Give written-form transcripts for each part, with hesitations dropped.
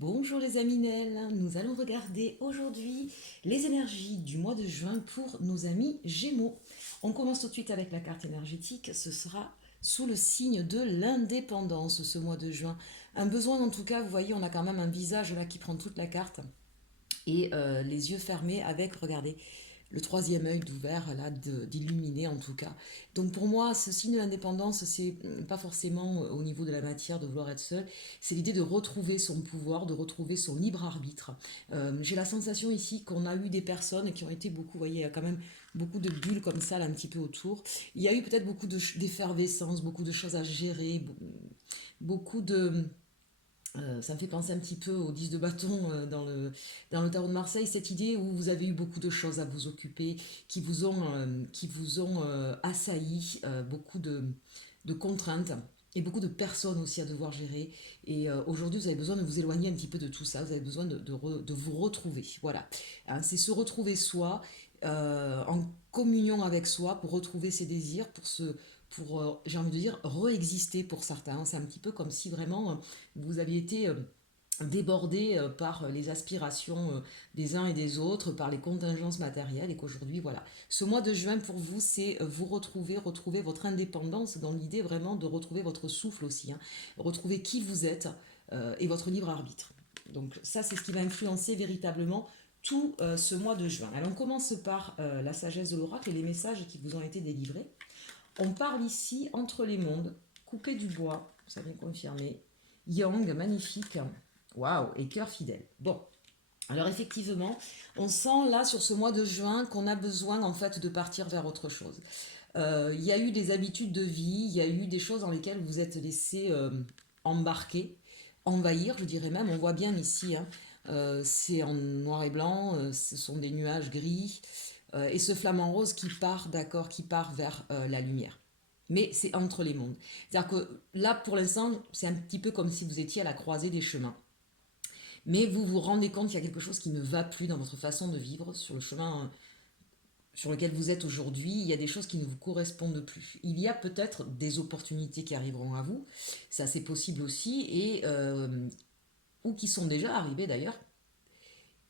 Bonjour les Aminelles, nous allons regarder aujourd'hui les énergies du mois de juin pour nos amis Gémeaux. On commence tout de suite avec la carte énergétique, ce sera sous le signe de l'indépendance ce mois de juin. Un besoin en tout cas, vous voyez, on a quand même un visage là qui prend toute la carte et les yeux fermés avec, regardez, le troisième œil d'ouvert, là, d'illuminer en tout cas. Donc pour moi, ce signe d'indépendance, c'est pas forcément au niveau de la matière de vouloir être seul, c'est l'idée de retrouver son pouvoir, de retrouver son libre arbitre. J'ai la sensation ici qu'on a eu des personnes qui ont été beaucoup, vous voyez, il y a quand même beaucoup de bulles comme ça, là, un petit peu autour. Il y a eu peut-être beaucoup d'effervescence, beaucoup de choses à gérer, beaucoup de ça me fait penser un petit peu au 10 de bâton dans le tarot de Marseille, cette idée où vous avez eu beaucoup de choses à vous occuper, qui vous ont assailli, beaucoup de contraintes et beaucoup de personnes aussi à devoir gérer. Et aujourd'hui, vous avez besoin de vous éloigner un petit peu de tout ça, vous avez besoin de vous retrouver. Voilà. Hein, c'est se retrouver soi, en communion avec soi, pour retrouver ses désirs, j'ai envie de dire, réexister pour certains. C'est un petit peu comme si vraiment vous aviez été débordé par les aspirations des uns et des autres, par les contingences matérielles, et qu'aujourd'hui, voilà. Ce mois de juin, pour vous, c'est vous retrouver votre indépendance, dans l'idée vraiment de retrouver votre souffle aussi, hein. Retrouver qui vous êtes et votre libre arbitre. Donc ça, c'est ce qui va influencer véritablement tout ce mois de juin. Alors on commence par la sagesse de l'oracle et les messages qui vous ont été délivrés. On parle ici entre les mondes, coupé du bois, ça vient confirmer. Yang, magnifique. Waouh, et cœur fidèle. Bon, alors effectivement, on sent là sur ce mois de juin qu'on a besoin en fait de partir vers autre chose. Il y a eu des habitudes de vie, il y a eu des choses dans lesquelles vous êtes laissé embarquer, envahir, je dirais même. On voit bien ici, hein, c'est en noir et blanc, ce sont des nuages gris, et ce flamant rose qui part, d'accord, qui part vers la lumière. Mais c'est entre les mondes. C'est-à-dire que là, pour l'instant, c'est un petit peu comme si vous étiez à la croisée des chemins. Mais vous vous rendez compte qu'il y a quelque chose qui ne va plus dans votre façon de vivre, sur le chemin sur lequel vous êtes aujourd'hui, il y a des choses qui ne vous correspondent plus. Il y a peut-être des opportunités qui arriveront à vous, ça c'est possible aussi, ou qui sont déjà arrivées d'ailleurs,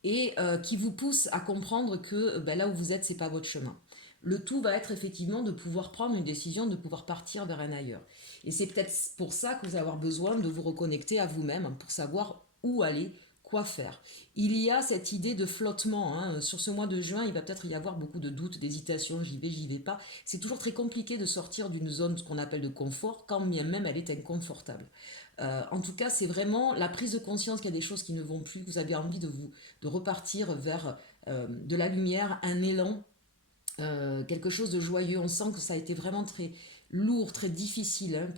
et qui vous poussent à comprendre que ben, là où vous êtes, c'est pas votre chemin. Le tout va être effectivement de pouvoir prendre une décision, de pouvoir partir vers un ailleurs. Et c'est peut-être pour ça que vous allez avoir besoin de vous reconnecter à vous-même, pour savoir où aller, quoi faire. Il y a cette idée de flottement, hein. Sur ce mois de juin, il va peut-être y avoir beaucoup de doutes, d'hésitations, j'y vais pas. C'est toujours très compliqué de sortir d'une zone qu'on appelle de confort, quand bien même elle est inconfortable. En tout cas, c'est vraiment la prise de conscience qu'il y a des choses qui ne vont plus, que vous avez envie de repartir vers de la lumière, un élan, quelque chose de joyeux. On sent que ça a été vraiment très lourd, très difficile, hein,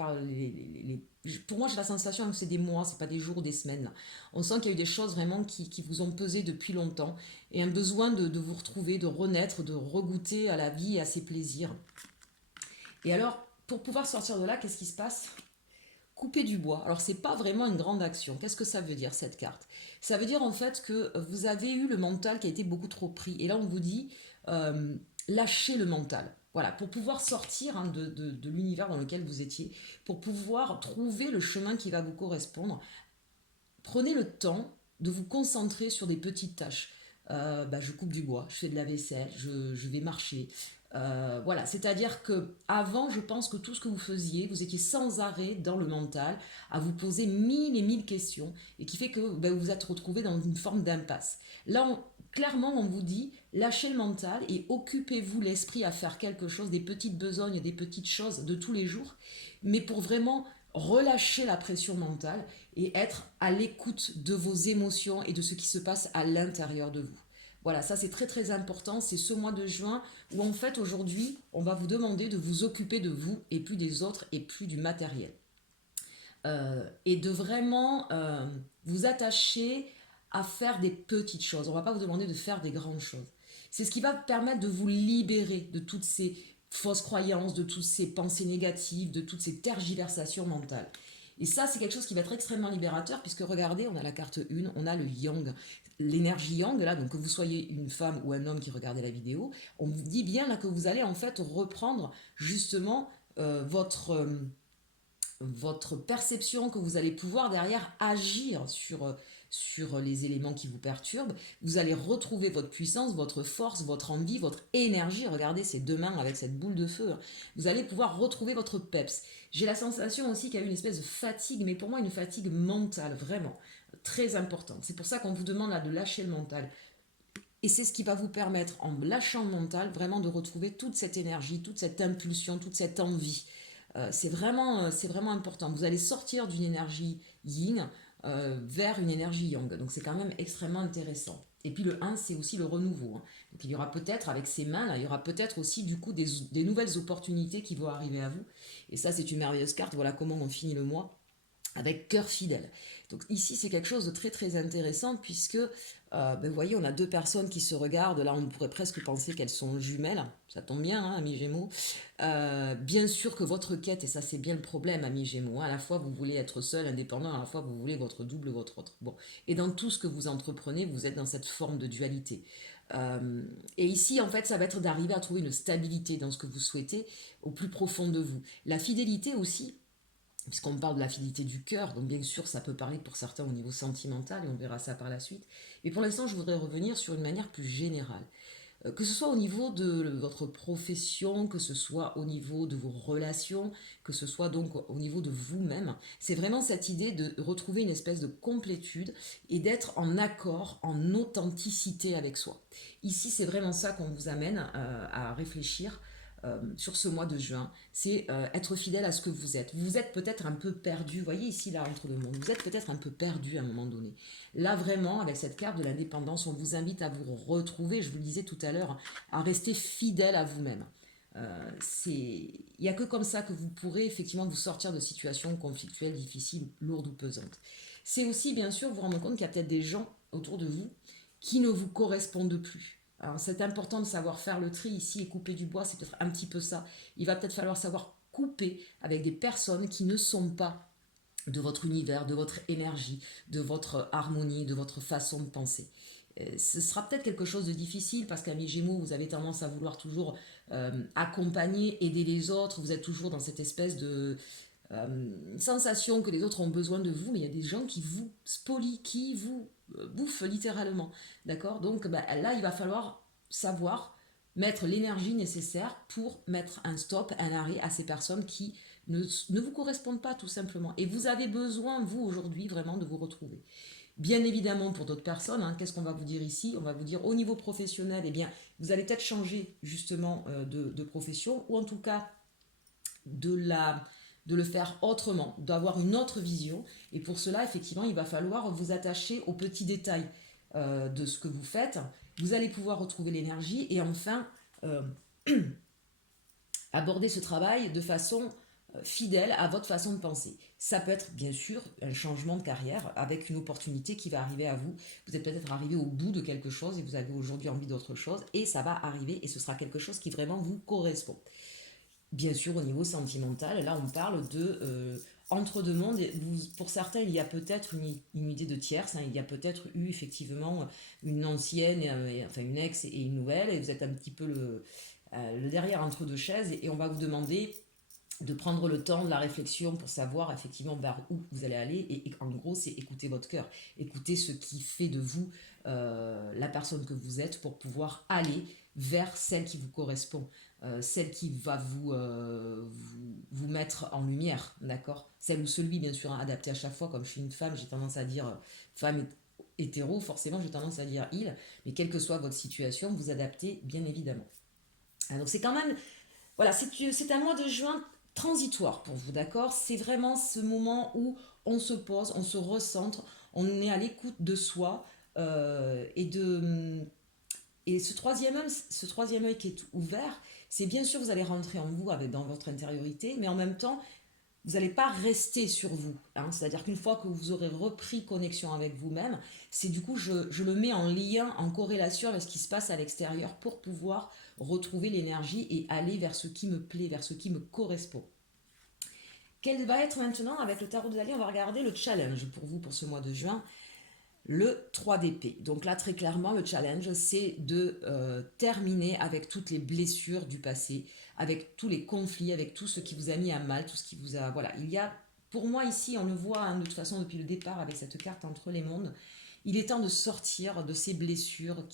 pour moi, j'ai la sensation que c'est des mois, c'est pas des jours ou des semaines. Là. On sent qu'il y a eu des choses vraiment qui vous ont pesé depuis longtemps et un besoin de vous retrouver, de renaître, de regoûter à la vie et à ses plaisirs. Et alors, pour pouvoir sortir de là, qu'est-ce qui se passe? Couper du bois. Alors, c'est pas vraiment une grande action. Qu'est-ce que ça veut dire, cette carte? Ça veut dire en fait que vous avez eu le mental qui a été beaucoup trop pris. Et là, on vous dit, euh, lâchez le mental. Voilà, pour pouvoir sortir, hein, de l'univers dans lequel vous étiez, pour pouvoir trouver le chemin qui va vous correspondre, prenez le temps de vous concentrer sur des petites tâches. Bah, je coupe du bois, je fais de la vaisselle, je vais marcher. Voilà, c'est-à-dire que avant, je pense que tout ce que vous faisiez, vous étiez sans arrêt dans le mental à vous poser mille et mille questions et qui fait que bah, vous vous êtes retrouvé dans une forme d'impasse. Là, clairement, on vous dit lâchez le mental et occupez-vous l'esprit à faire quelque chose, des petites besognes, des petites choses de tous les jours, mais pour vraiment relâcher la pression mentale et être à l'écoute de vos émotions et de ce qui se passe à l'intérieur de vous. Voilà, ça c'est très très important, c'est ce mois de juin où en fait aujourd'hui on va vous demander de vous occuper de vous et plus des autres et plus du matériel. Et de vraiment vous attacher à faire des petites choses. On ne va pas vous demander de faire des grandes choses. C'est ce qui va permettre de vous libérer de toutes ces fausses croyances, de toutes ces pensées négatives, de toutes ces tergiversations mentales. Et ça, c'est quelque chose qui va être extrêmement libérateur, puisque regardez, on a la carte 1, on a le yang, l'énergie yang, là, donc que vous soyez une femme ou un homme qui regardait la vidéo, on vous dit bien là que vous allez en fait reprendre justement votre votre perception, que vous allez pouvoir derrière agir sur les éléments qui vous perturbent. Vous allez retrouver votre puissance, votre force, votre envie, votre énergie. Regardez ces deux mains avec cette boule de feu. Vous allez pouvoir retrouver votre peps. J'ai la sensation aussi qu'il y a une espèce de fatigue, mais pour moi une fatigue mentale, vraiment, très importante. C'est pour ça qu'on vous demande là de lâcher le mental. Et c'est ce qui va vous permettre, en lâchant le mental, vraiment de retrouver toute cette énergie, toute cette impulsion, toute cette envie. C'est vraiment important. Vous allez sortir d'une énergie yin vers une énergie yang. Donc c'est quand même extrêmement intéressant. Et puis le 1, c'est aussi le renouveau. Hein. Donc il y aura peut-être, avec ces mains-là, il y aura peut-être aussi du coup des nouvelles opportunités qui vont arriver à vous. Et ça, c'est une merveilleuse carte. Voilà comment on finit le mois avec cœur fidèle. Donc ici, c'est quelque chose de très très intéressant puisque, vous voyez, on a deux personnes qui se regardent. Là, on pourrait presque penser qu'elles sont jumelles. Ça tombe bien, hein, amis Gémeaux. Bien sûr que votre quête, et ça c'est bien le problème, amis Gémeaux, hein, à la fois vous voulez être seul, indépendant, à la fois vous voulez votre double, votre autre. Bon. Et dans tout ce que vous entreprenez, vous êtes dans cette forme de dualité. Et ici, en fait, ça va être d'arriver à trouver une stabilité dans ce que vous souhaitez au plus profond de vous. La fidélité aussi, puisqu'on parle de la fidélité du cœur, donc bien sûr ça peut parler pour certains au niveau sentimental, et on verra ça par la suite. Mais pour l'instant, je voudrais revenir sur une manière plus générale. Que ce soit au niveau de votre profession, que ce soit au niveau de vos relations, que ce soit donc au niveau de vous-même, c'est vraiment cette idée de retrouver une espèce de complétude et d'être en accord, en authenticité avec soi. Ici, c'est vraiment ça qu'on vous amène à réfléchir sur ce mois de juin, c'est être fidèle à ce que vous êtes. Vous êtes peut-être un peu perdu, vous voyez ici là entre deux mondes, vous êtes peut-être un peu perdu à un moment donné. Là vraiment, avec cette carte de l'indépendance, on vous invite à vous retrouver, je vous le disais tout à l'heure, à rester fidèle à vous-même. Il n'y a que comme ça que vous pourrez effectivement vous sortir de situations conflictuelles, difficiles, lourdes ou pesantes. C'est aussi bien sûr vous rendre compte qu'il y a peut-être des gens autour de vous qui ne vous correspondent plus. Alors c'est important de savoir faire le tri ici et couper du bois, c'est peut-être un petit peu ça. Il va peut-être falloir savoir couper avec des personnes qui ne sont pas de votre univers, de votre énergie, de votre harmonie, de votre façon de penser. Ce sera peut-être quelque chose de difficile parce qu'à mes Gémeaux, vous avez tendance à vouloir toujours accompagner, aider les autres. Vous êtes toujours dans cette espèce de sensation que les autres ont besoin de vous, mais il y a des gens qui vous spolient, qui vous bouffent littéralement. D'accord. Donc là, il va falloir savoir mettre l'énergie nécessaire pour mettre un stop, un arrêt à ces personnes qui ne vous correspondent pas tout simplement. Et vous avez besoin, vous, aujourd'hui, vraiment de vous retrouver. Bien évidemment, pour d'autres personnes, hein, qu'est-ce qu'on va vous dire ici? On va vous dire au niveau professionnel, eh bien, vous allez peut-être changer justement de profession, ou en tout cas de le faire autrement, d'avoir une autre vision. Et pour cela, effectivement, il va falloir vous attacher aux petits détails de ce que vous faites. Vous allez pouvoir retrouver l'énergie et enfin aborder ce travail de façon fidèle à votre façon de penser. Ça peut être bien sûr un changement de carrière avec une opportunité qui va arriver à vous. Vous êtes peut-être arrivé au bout de quelque chose et vous avez aujourd'hui envie d'autre chose et ça va arriver et ce sera quelque chose qui vraiment vous correspond. Bien sûr, au niveau sentimental, là on parle de entre deux mondes. Pour certains, il y a peut-être une idée de tierce. Hein, il y a peut-être eu effectivement une ancienne, enfin une ex et une nouvelle, et vous êtes un petit peu le derrière entre deux chaises, et on va vous demander de prendre le temps de la réflexion pour savoir effectivement vers où vous allez aller. Et en gros, c'est écouter votre cœur, écouter ce qui fait de vous la personne que vous êtes pour pouvoir aller vers celle qui vous correspond, celle qui va vous mettre en lumière, d'accord? Celle ou celui, bien sûr, hein, adapté à chaque fois. Comme je suis une femme, j'ai tendance à dire femme hétéro, forcément, j'ai tendance à dire il, mais quelle que soit votre situation, vous adaptez bien évidemment. Donc c'est quand même, voilà, c'est un mois de juin transitoire pour vous, d'accord? C'est vraiment ce moment où on se pose, on se recentre, on est à l'écoute de soi et ce troisième œil qui est ouvert, c'est bien sûr vous allez rentrer en vous avec dans votre intériorité, mais en même temps vous n'allez pas rester sur vous. Hein. C'est-à-dire qu'une fois que vous aurez repris connexion avec vous-même, c'est du coup, je le mets en lien, en corrélation avec ce qui se passe à l'extérieur pour pouvoir retrouver l'énergie et aller vers ce qui me plaît, vers ce qui me correspond. Quel va être maintenant, avec le tarot de Dali, on va regarder le challenge pour vous pour ce mois de juin, le 3 d'épée. Donc là, très clairement, le challenge, c'est de terminer avec toutes les blessures du passé, avec tous les conflits, avec tout ce qui vous a mis à mal, tout ce qui vous a... Voilà, il y a pour moi ici, on le voit hein, de toute façon depuis le départ avec cette carte entre les mondes, il est temps de sortir de ces blessures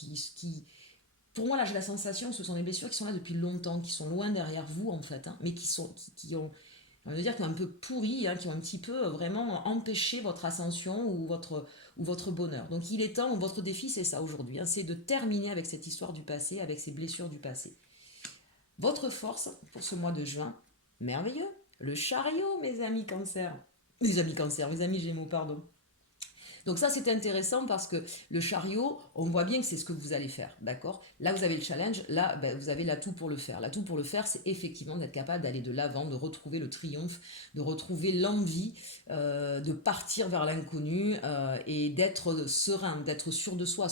pour moi là j'ai la sensation que ce sont des blessures qui sont là depuis longtemps, qui sont loin derrière vous en fait, hein, mais qui ont, on va dire, qui ont un peu pourri, hein, qui ont un petit peu vraiment empêché votre ascension ou votre bonheur. Donc il est temps, votre défi c'est ça aujourd'hui, hein, c'est de terminer avec cette histoire du passé, avec ces blessures du passé. Votre force pour ce mois de juin, merveilleux, le chariot mes amis cancer. Mes amis cancer, mes amis gémeaux, pardon. Donc ça, c'est intéressant parce que le chariot, on voit bien que c'est ce que vous allez faire, d'accord? Là, vous avez le challenge, là, ben, vous avez l'atout pour le faire. L'atout pour le faire, c'est effectivement d'être capable d'aller de l'avant, de retrouver le triomphe, de retrouver l'envie, de partir vers l'inconnu et d'être serein, d'être sûr de soi.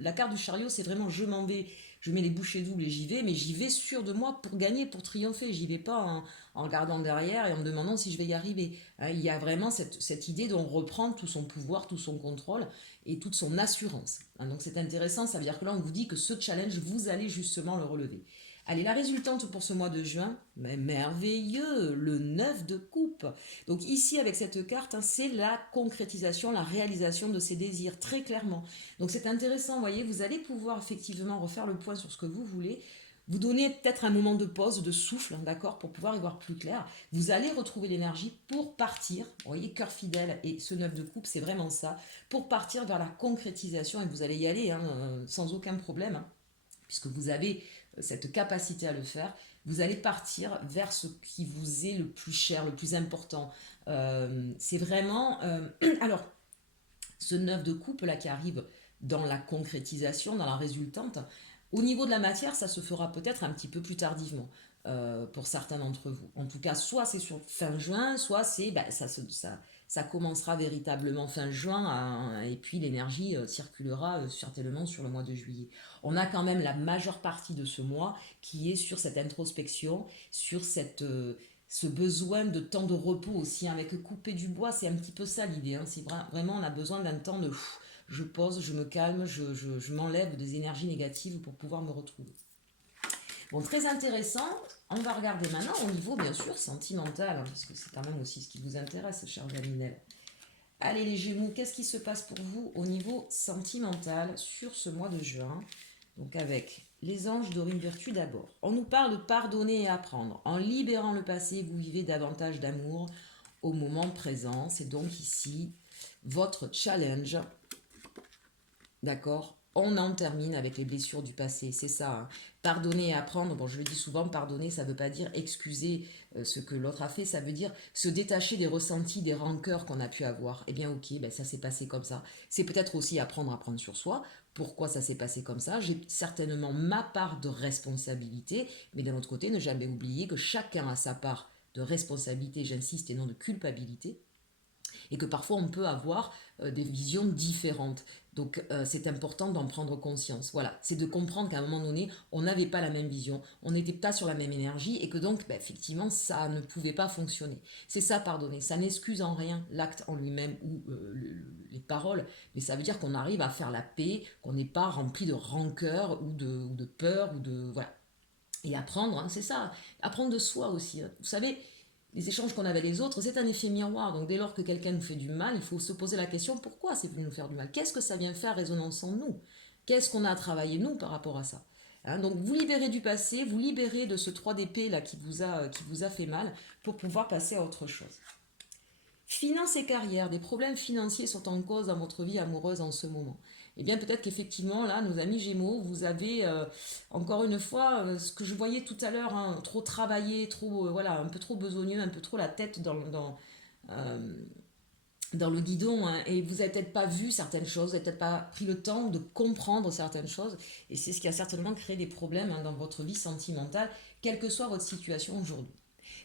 La carte du chariot, c'est vraiment je m'en vais, je mets les bouchées doubles et j'y vais, mais j'y vais sûr de moi pour gagner, pour triompher. J'y vais pas en regardant derrière et en me demandant si je vais y arriver. Hein, il y a vraiment cette idée d'on reprend tout son pouvoir, tout son contrôle et toute son assurance. Hein, donc c'est intéressant, ça veut dire que là on vous dit que ce challenge, vous allez justement le relever. Allez, la résultante pour ce mois de juin, mais merveilleux, le 9 de coupe. Donc ici, avec cette carte, hein, c'est la concrétisation, la réalisation de ses désirs, très clairement. Donc c'est intéressant, vous voyez, vous allez pouvoir effectivement refaire le point sur ce que vous voulez, vous donner peut-être un moment de pause, de souffle, hein, d'accord, pour pouvoir y voir plus clair. Vous allez retrouver l'énergie pour partir, vous voyez, cœur fidèle, et ce 9 de coupe, c'est vraiment ça, pour partir vers la concrétisation, et vous allez y aller hein, sans aucun problème, hein, puisque vous avez cette capacité à le faire, vous allez partir vers ce qui vous est le plus cher, le plus important. C'est vraiment... alors, ce 9 de coupe là qui arrive dans la concrétisation, dans la résultante, au niveau de la matière, ça se fera peut-être un petit peu plus tardivement pour certains d'entre vous. En tout cas, soit c'est sur fin juin, soit c'est ça commencera véritablement fin juin et puis l'énergie circulera certainement sur le mois de juillet. On a quand même la majeure partie de ce mois qui est sur cette introspection, sur ce besoin de temps de repos aussi. Hein, avec couper du bois, c'est un petit peu ça l'idée. Hein, c'est vraiment, on a besoin d'un temps de... je pose, je me calme, je m'enlève des énergies négatives pour pouvoir me retrouver. Bon, très intéressant. On va regarder maintenant au niveau, bien sûr, sentimental, hein, parce que c'est quand même aussi ce qui vous intéresse, cher Valinel. Allez les Gémeaux, qu'est-ce qui se passe pour vous au niveau sentimental sur ce mois de juin? Donc avec les anges d'Aurine Vertu d'abord. On nous parle de pardonner et apprendre. En libérant le passé, vous vivez davantage d'amour au moment présent. C'est donc ici votre challenge. D'accord? On en termine avec les blessures du passé, c'est ça. Hein. Pardonner et apprendre, bon je le dis souvent, pardonner ça ne veut pas dire excuser ce que l'autre a fait, ça veut dire se détacher des ressentis, des rancœurs qu'on a pu avoir. Eh bien ok, ben, ça s'est passé comme ça. C'est peut-être aussi apprendre à prendre sur soi. Pourquoi ça s'est passé comme ça? J'ai certainement ma part de responsabilité, mais d'un autre côté, ne jamais oublier que chacun a sa part de responsabilité, j'insiste, et non de culpabilité et que parfois on peut avoir des visions différentes. Donc c'est important d'en prendre conscience. Voilà, c'est de comprendre qu'à un moment donné, on n'avait pas la même vision, on n'était pas sur la même énergie et que donc effectivement ça ne pouvait pas fonctionner. C'est ça pardonner, ça n'excuse en rien l'acte en lui-même ou les paroles, mais ça veut dire qu'on arrive à faire la paix, qu'on n'est pas rempli de rancœur ou de peur ou de... Voilà. Et apprendre, hein, c'est ça, apprendre de soi aussi. Hein. Vous savez, les échanges qu'on a avec les autres, c'est un effet miroir. Donc dès lors que quelqu'un nous fait du mal, il faut se poser la question pourquoi c'est venu nous faire du mal? Qu'est-ce que ça vient faire résonance en nous? Qu'est-ce qu'on a à travailler nous par rapport à ça? Hein, donc vous libérez du passé, vous libérez de ce 3 d'épée là qui vous a fait mal pour pouvoir passer à autre chose. Finances et carrière, des problèmes financiers sont en cause dans votre vie amoureuse en ce moment. Eh bien peut-être qu'effectivement là, nos amis Gémeaux, vous avez encore une fois ce que je voyais tout à l'heure, hein, trop travaillé, trop voilà, un peu trop besogneux, un peu trop la tête dans le guidon, hein, et vous n'avez peut-être pas vu certaines choses, vous n'avez peut-être pas pris le temps de comprendre certaines choses, et c'est ce qui a certainement créé des problèmes hein, dans votre vie sentimentale, quelle que soit votre situation aujourd'hui.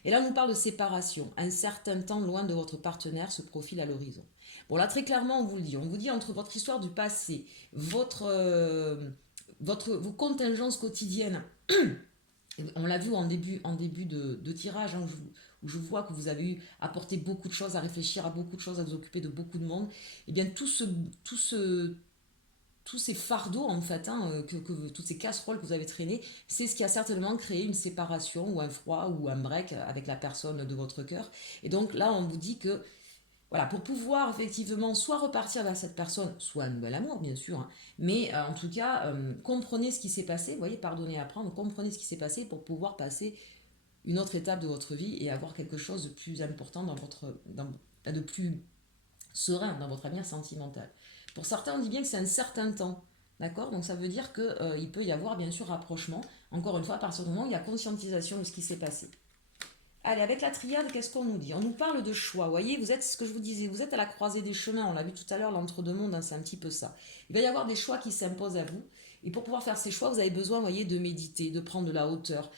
Et là, on nous parle de séparation. Un certain temps loin de votre partenaire se profile à l'horizon. Bon, là, très clairement, on vous le dit. On vous dit entre votre histoire du passé, vos contingences quotidiennes. On l'a vu en début de tirage, hein, où je vois que vous avez eu apporté beaucoup de choses, à réfléchir à beaucoup de choses, à vous occuper de beaucoup de monde. Eh bien, tout ce tous ces fardeaux, en fait, toutes ces casseroles que vous avez traînées, c'est ce qui a certainement créé une séparation ou un froid ou un break avec la personne de votre cœur. Et donc là, on vous dit que voilà, pour pouvoir effectivement soit repartir vers cette personne, soit un nouvel amour, bien sûr, hein, mais en tout cas, comprenez ce qui s'est passé, vous voyez, pardonnez, apprendre, comprenez ce qui s'est passé pour pouvoir passer une autre étape de votre vie et avoir quelque chose de plus important de plus serein dans votre avenir sentimental. Pour certains, on dit bien que c'est un certain temps, d'accord. Donc ça veut dire qu'il peut y avoir bien sûr rapprochement, encore une fois, à partir du moment où il y a conscientisation de ce qui s'est passé. Allez, avec la triade, qu'est-ce qu'on nous dit? On nous parle de choix. Vous voyez, vous êtes ce que je vous disais, vous êtes à la croisée des chemins. On l'a vu tout à l'heure, l'entre-deux-mondes, hein, c'est un petit peu ça. Il va y avoir des choix qui s'imposent à vous. Et pour pouvoir faire ces choix, vous avez besoin, vous voyez, de méditer, de prendre de la hauteur.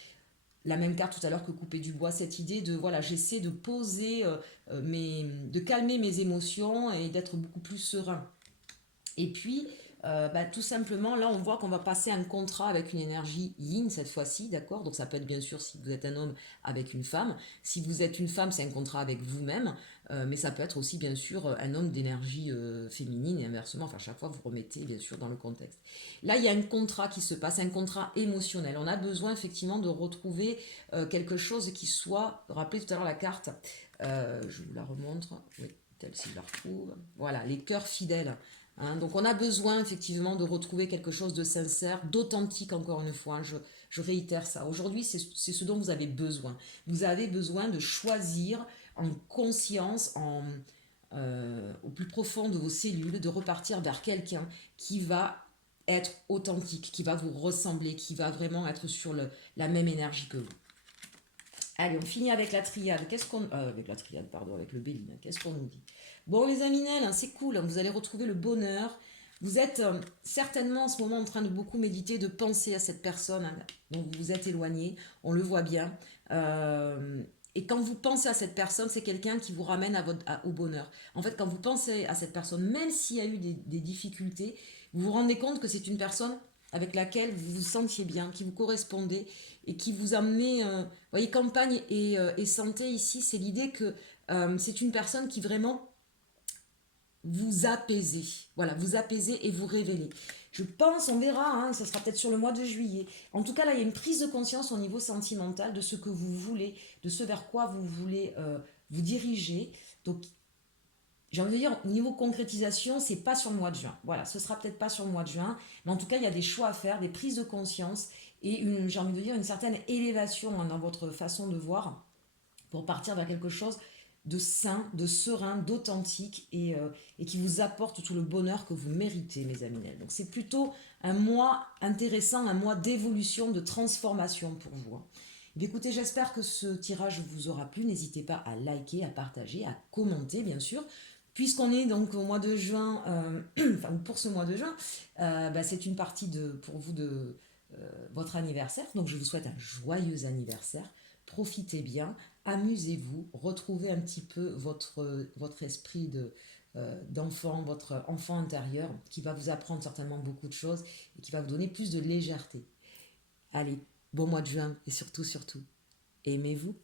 La même carte tout à l'heure que couper du bois, cette idée de, voilà, j'essaie de poser, de calmer mes émotions et d'être beaucoup plus serein. Et puis, tout simplement, là, on voit qu'on va passer un contrat avec une énergie yin cette fois-ci, d'accord. Donc, ça peut être bien sûr si vous êtes un homme avec une femme. Si vous êtes une femme, c'est un contrat avec vous-même. Mais ça peut être aussi, bien sûr, un homme d'énergie féminine et inversement. Enfin, chaque fois, vous remettez, bien sûr, dans le contexte. Là, il y a un contrat qui se passe, un contrat émotionnel. On a besoin, effectivement, de retrouver quelque chose qui soit... Rappelez tout à l'heure la carte. Je vous la remontre. Oui, celle-ci, je la retrouve. Voilà, les cœurs fidèles. Hein, donc on a besoin effectivement de retrouver quelque chose de sincère, d'authentique encore une fois. Je réitère ça. Aujourd'hui, c'est ce dont vous avez besoin. Vous avez besoin de choisir en conscience, au plus profond de vos cellules, de repartir vers quelqu'un qui va être authentique, qui va vous ressembler, qui va vraiment être sur la même énergie que vous. Allez, on finit avec la triade. Avec la triade, pardon, avec le béline. Qu'est-ce qu'on nous dit? Bon, les aminels, hein, c'est cool. Hein, vous allez retrouver le bonheur. Vous êtes certainement en ce moment en train de beaucoup méditer, de penser à cette personne hein, dont vous vous êtes éloigné. On le voit bien. Et quand vous pensez à cette personne, c'est quelqu'un qui vous ramène au bonheur. En fait, quand vous pensez à cette personne, même s'il y a eu des difficultés, vous vous rendez compte que c'est une personne avec laquelle vous vous sentiez bien, qui vous correspondait et qui vous amenait, vous voyez, campagne et santé ici, c'est l'idée que c'est une personne qui vraiment vous apaisez, voilà, vous apaisez et vous révélez. Je pense, on verra, hein, ça sera peut-être sur le mois de juillet. En tout cas, là, il y a une prise de conscience au niveau sentimental de ce que vous voulez, de ce vers quoi vous voulez vous diriger. Donc, j'ai envie de dire, au niveau concrétisation, c'est pas sur le mois de juin. Voilà, ce sera peut-être pas sur le mois de juin, mais en tout cas, il y a des choix à faire, des prises de conscience et j'ai envie de dire, une certaine élévation hein, dans votre façon de voir pour partir vers quelque chose de sain, de serein, d'authentique et qui vous apporte tout le bonheur que vous méritez, mes amis. Donc c'est plutôt un mois intéressant, un mois d'évolution, de transformation pour vous. Et écoutez, j'espère que ce tirage vous aura plu. N'hésitez pas à liker, à partager, à commenter, bien sûr. Puisqu'on est donc au mois de juin, enfin pour ce mois de juin, c'est une partie pour vous de votre anniversaire. Donc je vous souhaite un joyeux anniversaire. Profitez bien, amusez-vous, retrouvez un petit peu votre esprit d'enfant, votre enfant intérieur qui va vous apprendre certainement beaucoup de choses et qui va vous donner plus de légèreté. Allez, bon mois de juin et surtout, aimez-vous.